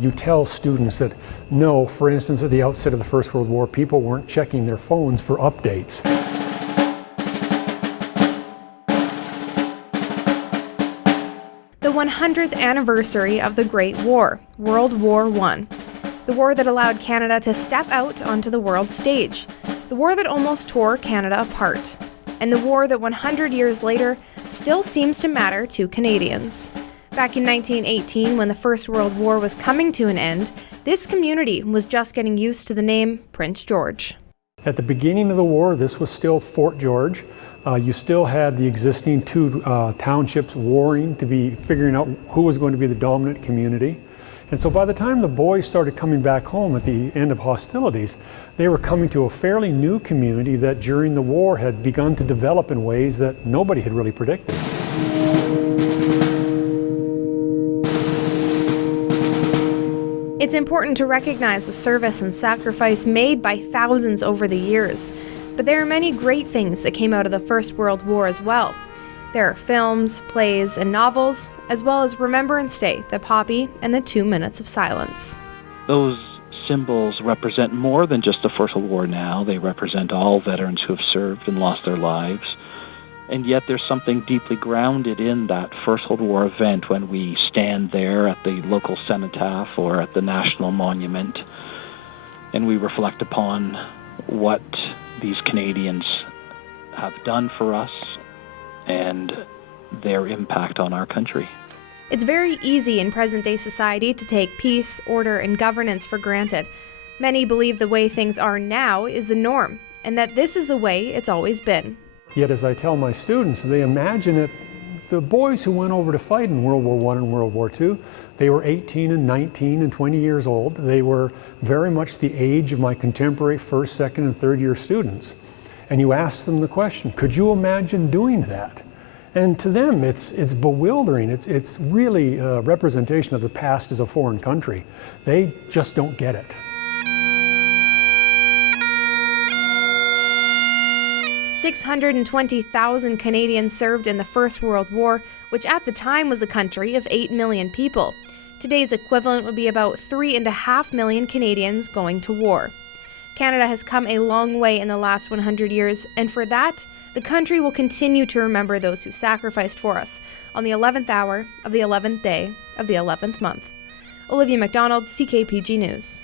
You tell students that no, for instance, at the outset of the First World War, people weren't checking their phones for updates. The 100th anniversary of the Great War, World War I. The war that allowed Canada to step out onto the world stage. The war that almost tore Canada apart. And the war that 100 years later still seems to matter to Canadians. Back in 1918, when the First World War was coming to an end, this community was just getting used to the name Prince George. At the beginning of the war, this was still Fort George. You still had the existing two townships warring to be figuring out who was going to be the dominant community. And so by the time the boys started coming back home at the end of hostilities, they were coming to a fairly new community that during the war had begun to develop in ways that nobody had really predicted. It's important to recognize the service and sacrifice made by thousands over the years. But there are many great things that came out of the First World War as well. There are films, plays, and novels, as well as Remembrance Day, the Poppy, and the 2 Minutes of Silence. Those symbols represent more than just the First World War now. They represent all veterans who have served and lost their lives. And yet there's something deeply grounded in that First World War event when we stand there at the local cenotaph or at the National Monument and we reflect upon what these Canadians have done for us and their impact on our country. It's very easy in present-day society to take peace, order, and governance for granted. Many believe the way things are now is the norm, and that this is the way it's always been. Yet as I tell my students, they imagine it, the boys who went over to fight in World War I and World War II, they were 18 and 19 and 20 years old. They were very much the age of my contemporary first, second, and third year students. And you ask them the question, could you imagine doing that? And to them, it's bewildering. It's really a representation of the past as a foreign country. They just don't get it. 620,000 Canadians served in the First World War, which at the time was a country of 8 million people. Today's equivalent would be about 3.5 million Canadians going to war. Canada has come a long way in the last 100 years, and for that, the country will continue to remember those who sacrificed for us on the 11th hour of the 11th day of the 11th month. Olivia McDonald, CKPG News.